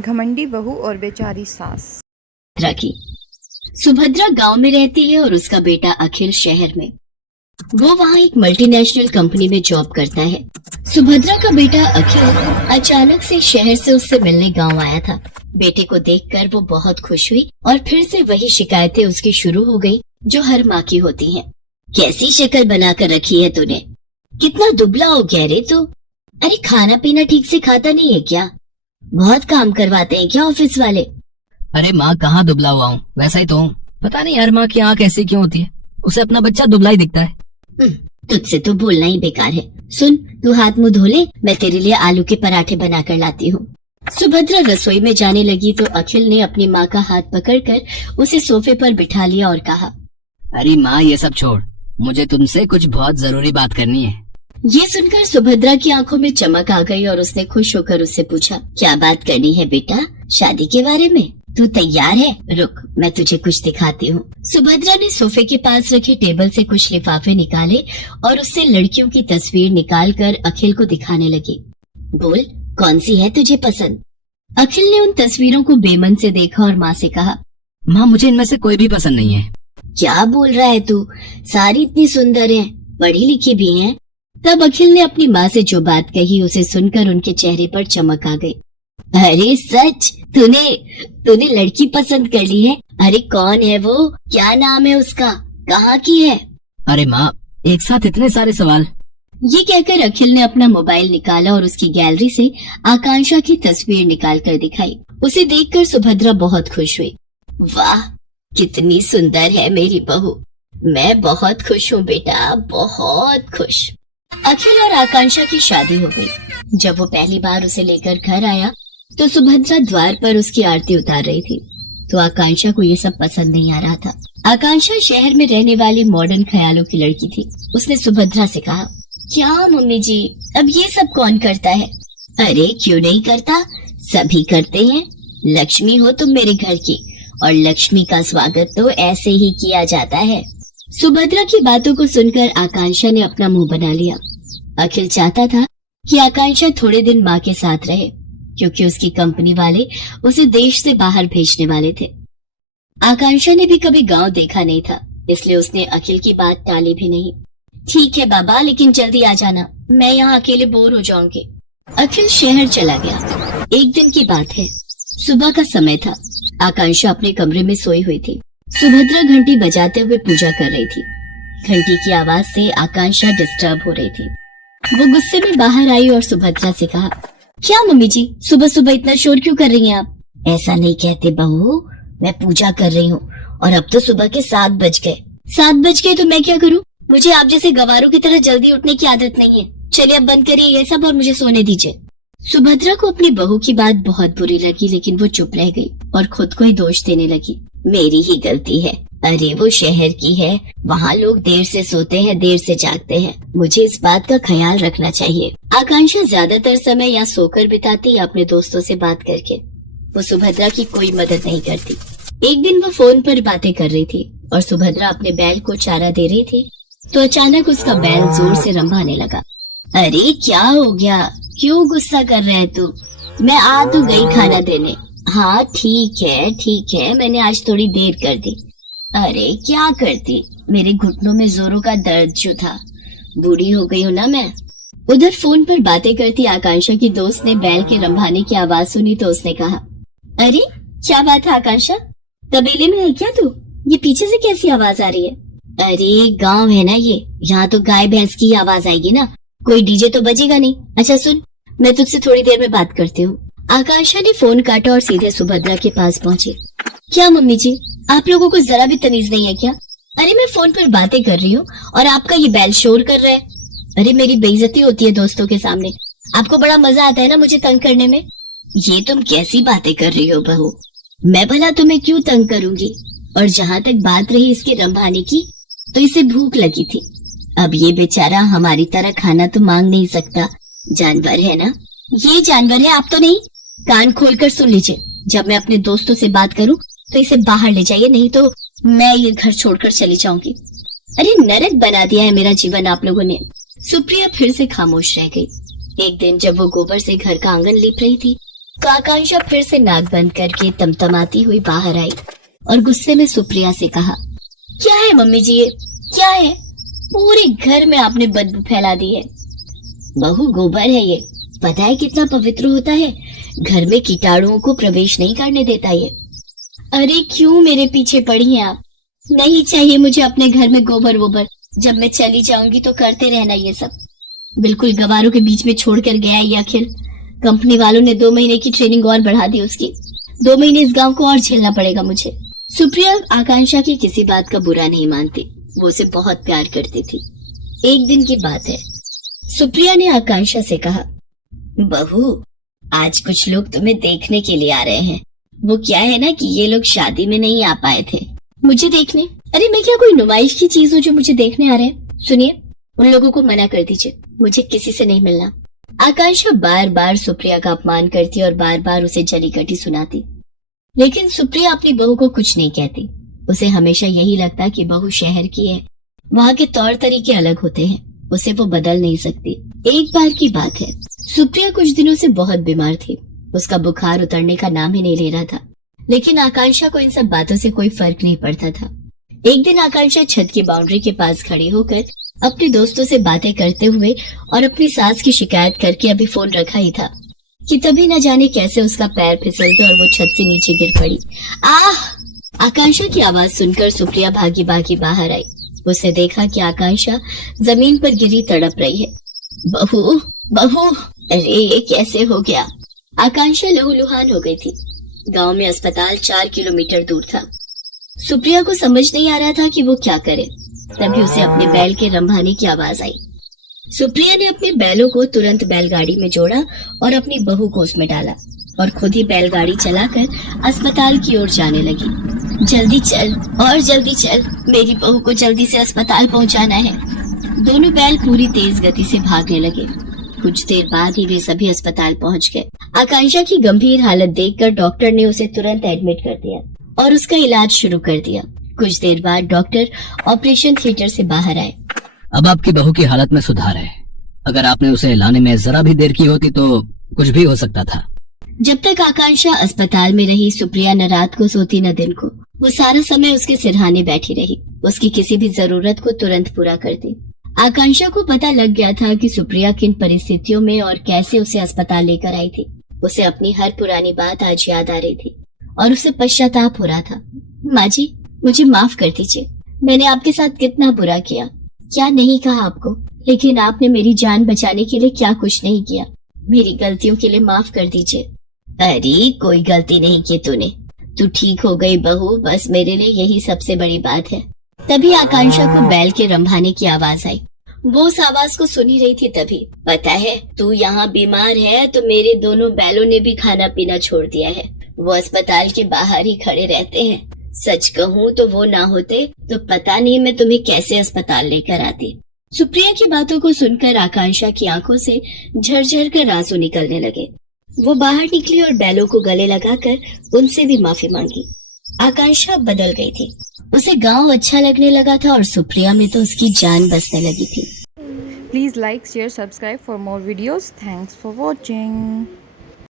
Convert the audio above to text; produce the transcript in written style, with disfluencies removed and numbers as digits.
घमंडी बहू और बेचारी सास। की सुभद्रा गांव में रहती है और उसका बेटा अखिल शहर में। वो वहाँ एक मल्टीनेशनल कंपनी में जॉब करता है। सुभद्रा का बेटा अखिल अचानक से शहर से उससे मिलने गांव आया था। बेटे को देखकर वो बहुत खुश हुई और फिर से वही शिकायतें उसकी शुरू हो गई जो हर माँ की होती हैं। कैसी शक्ल बनाकर रखी है तूने, कितना दुबला हो गया रे तू। अरे खाना पीना ठीक से खाता नहीं है क्या? बहुत काम करवाते हैं क्या ऑफिस वाले? अरे माँ कहाँ दुबला हुआ हूँ, वैसा ही तो हूँ। पता नहीं यार माँ की आँख ऐसी क्यों होती है, उसे अपना बच्चा दुबला ही दिखता है। तुझसे तो बोलना ही बेकार है। सुन, तू हाथ मुंह धो ले, मैं तेरे लिए आलू के पराठे बनाकर लाती हूँ। सुभद्रा रसोई में जाने लगी तो अखिल ने अपनी माँ का हाथ पकड़कर उसे सोफे पर बिठा लिया और कहा, अरे माँ ये सब छोड़, मुझे तुमसे कुछ बहुत जरूरी बात करनी है। ये सुनकर सुभद्रा की आंखों में चमक आ गई और उसने खुश होकर उससे पूछा, क्या बात करनी है बेटा? शादी के बारे में? तू तैयार है? रुक, मैं तुझे कुछ दिखाती हूँ। सुभद्रा ने सोफे के पास रखे टेबल से कुछ लिफाफे निकाले और उससे लड़कियों की तस्वीर निकालकर अखिल को दिखाने लगी। बोल, कौन सी है तुझे पसंद? अखिल ने उन तस्वीरों को बेमन से देखा और माँ से कहा, माँ मुझे इनमें से कोई भी पसंद नहीं है। क्या बोल रहा है तू? सारी इतनी सुंदर हैं, पढ़ी लिखी भी हैं। तब अखिल ने अपनी माँ से जो बात कही उसे सुनकर उनके चेहरे पर चमक आ गई। अरे सच, तूने लड़की पसंद कर ली है? अरे कौन है वो? क्या नाम है उसका? कहाँ की है? अरे माँ एक साथ इतने सारे सवाल। ये कहकर अखिल ने अपना मोबाइल निकाला और उसकी गैलरी से आकांक्षा की तस्वीर निकाल कर दिखाई। उसे देखकर सुभद्रा बहुत खुश हुई। वाह, कितनी सुंदर है मेरी बहू। मैं बहुत खुश हूँ बेटा, बहुत खुश। अखिल और आकांक्षा की शादी हो गई। जब वो पहली बार उसे लेकर घर आया तो सुभद्रा द्वार पर उसकी आरती उतार रही थी, तो आकांक्षा को ये सब पसंद नहीं आ रहा था। आकांक्षा शहर में रहने वाली मॉडर्न ख्यालों की लड़की थी। उसने सुभद्रा से कहा, क्या मम्मी जी, अब ये सब कौन करता है? अरे क्यों नहीं करता, सभी करते हैं। लक्ष्मी हो तुम मेरे घर की, और लक्ष्मी का स्वागत तो ऐसे ही किया जाता है। सुभद्रा की बातों को सुनकर आकांक्षा ने अपना मुंह बना लिया। अखिल चाहता था कि आकांक्षा थोड़े दिन माँ के साथ रहे, क्योंकि उसकी कंपनी वाले उसे देश से बाहर भेजने वाले थे। आकांक्षा ने भी कभी गांव देखा नहीं था, इसलिए उसने अखिल की बात टाली भी नहीं। ठीक है बाबा, लेकिन जल्दी आ जाना, मैं यहाँ अकेले बोर हो जाऊंगी। अखिल शहर चला गया। एक दिन की बात है, सुबह का समय था। आकांक्षा अपने कमरे में सोई हुई थी। सुभद्रा घंटी बजाते हुए पूजा कर रही थी। घंटी की आवाज से आकांक्षा डिस्टर्ब हो रही थी। वो गुस्से में बाहर आई और सुभद्रा से कहा, क्या मम्मी जी, सुबह सुबह इतना शोर क्यों कर रही हैं आप? ऐसा नहीं कहते बहू, मैं पूजा कर रही हूँ और अब तो सुबह के 7 बज गए। 7 बज गए तो मैं क्या करूँ? मुझे आप जैसे गवारों की तरह जल्दी उठने की आदत नहीं है। चलिए अब बंद करिए ये सब और मुझे सोने दीजिए। सुभद्रा को अपनी बहू की बात बहुत बुरी लगी, लेकिन वो चुप रह गई और खुद को ही दोष देने लगी। मेरी ही गलती है। अरे वो शहर की है, वहाँ लोग देर से सोते हैं, देर से जागते हैं। मुझे इस बात का ख्याल रखना चाहिए। आकांक्षा ज्यादातर समय या सोकर बिताती या अपने दोस्तों से बात करके। वो सुभद्रा की कोई मदद नहीं करती। एक दिन वो फोन पर बातें कर रही थी और सुभद्रा अपने बैल को चारा दे रही थी, तो अचानक उसका बैल जोर से रंभाने लगा। अरे क्या हो गया, क्यों गुस्सा कर रहे है तू? मैं आ तो गई खाना देने। हाँ ठीक है, मैंने आज थोड़ी देर कर दी। अरे क्या करती, मेरे घुटनों में जोरों का दर्द जो था। बूढ़ी हो गई हूँ ना मैं। उधर फोन पर बातें करती आकांक्षा की दोस्त ने बैल के रंभाने की आवाज सुनी तो उसने कहा, अरे क्या बात है आकांक्षा, तबेले में है क्या तू? ये पीछे से कैसी आवाज आ रही है? अरे गांव है ना ये, यहाँ तो गाय भैंस की आवाज आएगी ना, कोई डीजे तो बजेगा नहीं। अच्छा सुन, मैं तुझसे थोड़ी देर में बात करती हूँ। आकांक्षा ने फोन काटा और सीधे सुभद्रा के पास पहुँची। क्या मम्मी जी, आप लोगों को जरा भी तमीज नहीं है क्या? अरे मैं फोन पर बातें कर रही हूँ और आपका ये बैल शोर कर रहा है। अरे मेरी बेइज्जती होती है दोस्तों के सामने, आपको बड़ा मजा आता है ना मुझे तंग करने में। ये तुम कैसी बातें कर रही हो बहू, मैं भला तुम्हें क्यों तंग करूंगी? और जहाँ तक बात रही इसके रंभाने की, तो इसे भूख लगी थी। अब ये बेचारा हमारी तरह खाना तो मांग नहीं सकता, जानवर है ना। ये जानवर है, आप तो नहीं। कान खोलकर सुन लीजिए, जब मैं अपने दोस्तों से बात करूं तो इसे बाहर ले जाइए, नहीं तो मैं ये घर छोड़कर चली जाऊंगी। अरे नरक बना दिया है मेरा जीवन आप लोगों ने। सुप्रिया फिर से खामोश रह गई। एक दिन जब वो गोबर से घर का आंगन लीप रही थी तो आकांक्षा फिर से नाक बंद करके तमतमाती हुई बाहर आई और गुस्से में सुप्रिया से कहा, क्या है मम्मी जी ये क्या है? पूरे घर में आपने बदबू फैला दी है। बहू गोबर है ये, पता है कितना पवित्र होता है, घर में कीटाणुओं को प्रवेश नहीं करने देता ये। अरे क्यों मेरे पीछे पड़ी हैं आप? नहीं चाहिए मुझे अपने घर में गोबर वोबर, जब मैं चली जाऊंगी तो करते रहना ये सब। बिल्कुल गवारों के बीच में छोड़कर गया ये अखिल। कंपनी वालों ने 2 महीने की ट्रेनिंग और बढ़ा दी उसकी। 2 महीने इस गांव को और झेलना पड़ेगा मुझे। सुप्रिया आकांक्षा की किसी बात का बुरा नहीं मानती, वो उसे बहुत प्यार करती थी। एक दिन की बात है, सुप्रिया ने आकांक्षा से कहा, बहू आज कुछ लोग तुम्हें देखने के लिए आ रहे हैं। वो क्या है ना कि ये लोग शादी में नहीं आ पाए थे। मुझे देखने? अरे मैं क्या कोई नुमाइश की चीज हूँ जो मुझे देखने आ रहे हैं? सुनिए, उन लोगों को मना कर दीजिए, मुझे किसी से नहीं मिलना। आकांक्षा बार बार सुप्रिया का अपमान करती और बार बार उसे जली कटी सुनाती, लेकिन सुप्रिया अपनी बहू को कुछ नहीं कहती। उसे हमेशा यही लगता कि बहू शहर की है, वहाँ के तौर तरीके अलग होते हैं, उसे वो बदल नहीं सकती। एक बार की बात है, सुप्रिया कुछ दिनों से बहुत बीमार थी। उसका बुखार उतरने का नाम ही नहीं ले रहा था, लेकिन आकांक्षा को इन सब बातों से कोई फर्क नहीं पड़ता था। एक दिन आकांक्षा छत की बाउंड्री के पास खड़ी होकर अपने दोस्तों से बातें करते हुए और अपनी सास की शिकायत करके अभी फोन रखा ही था कि तभी न जाने कैसे उसका पैर फिसल गया और वो छत से नीचे गिर पड़ी। आह! आकांक्षा की आवाज सुनकर सुप्रिया भागी भागी बाहर आई। उसे देखा कि आकांक्षा जमीन पर गिरी तड़प रही है। बहू बहू, अरे ये कैसे हो गया? आकांक्षा लहूलुहान हो गई थी। गांव में अस्पताल 4 किलोमीटर दूर था। सुप्रिया को समझ नहीं आ रहा था कि वो क्या करे। तभी उसे अपने बैल के रंभाने की आवाज आई। सुप्रिया ने अपने बैलों को तुरंत बैलगाड़ी में जोड़ा और अपनी बहू को उसमें डाला और खुद ही बैलगाड़ी चलाकर अस्पताल की ओर जाने लगी। जल्दी चल और जल्दी चल, मेरी बहू को जल्दी से अस्पताल पहुंचाना है। दोनों बैल पूरी तेज गति से भागने लगे। कुछ देर बाद ही वे सभी अस्पताल पहुंच गए। आकांक्षा की गंभीर हालत देखकर डॉक्टर ने उसे तुरंत एडमिट कर दिया और उसका इलाज शुरू कर दिया। कुछ देर बाद डॉक्टर ऑपरेशन थिएटर से बाहर आए। अब आपकी बहू की हालत में सुधार है। अगर आपने उसे लाने में जरा भी देर की होती तो कुछ भी हो सकता था। जब तक आकांक्षा अस्पताल में रही, सुप्रिया न रात को सोती न दिन को। वो सारा समय उसके सिरहाने बैठी रही, उसकी किसी भी जरूरत को तुरंत पूरा करती। आकांक्षा को पता लग गया था कि सुप्रिया किन परिस्थितियों में और कैसे उसे अस्पताल लेकर आई थी। उसे अपनी हर पुरानी बात आज याद आ रही थी और उसे पश्चाताप हो रहा था। माँ जी, मुझे माफ कर दीजिए, मैंने आपके साथ कितना बुरा किया, क्या नहीं कहा आपको, लेकिन आपने मेरी जान बचाने के लिए क्या कुछ नहीं किया। मेरी गलतियों के लिए माफ कर दीजिए। अरे कोई गलती नहीं की तूने, तू ठीक हो गई बहू, बस मेरे लिए यही सबसे बड़ी बात है। तभी आकांक्षा को बैल के रंभाने की आवाज आई। वो उस आवाज को सुनी रही थी। तभी, पता है तू यहाँ बीमार है तो मेरे दोनों बैलों ने भी खाना पीना छोड़ दिया है। वो अस्पताल के बाहर ही खड़े रहते हैं। सच कहूँ तो वो ना होते तो पता नहीं मैं तुम्हें कैसे अस्पताल लेकर आती। सुप्रिया की बातों को सुनकर आकांक्षा की आंखों से झरझर कर आंसू निकलने लगे। वो बाहर निकली और बैलों को गले लगाकर उनसे भी माफी मांगी। आकांक्षा बदल गई थी, उसे गांव अच्छा लगने लगा था और सुप्रिया में तो उसकी जान बसने लगी थी। Please like, share, subscribe for more videos. Thanks for watching.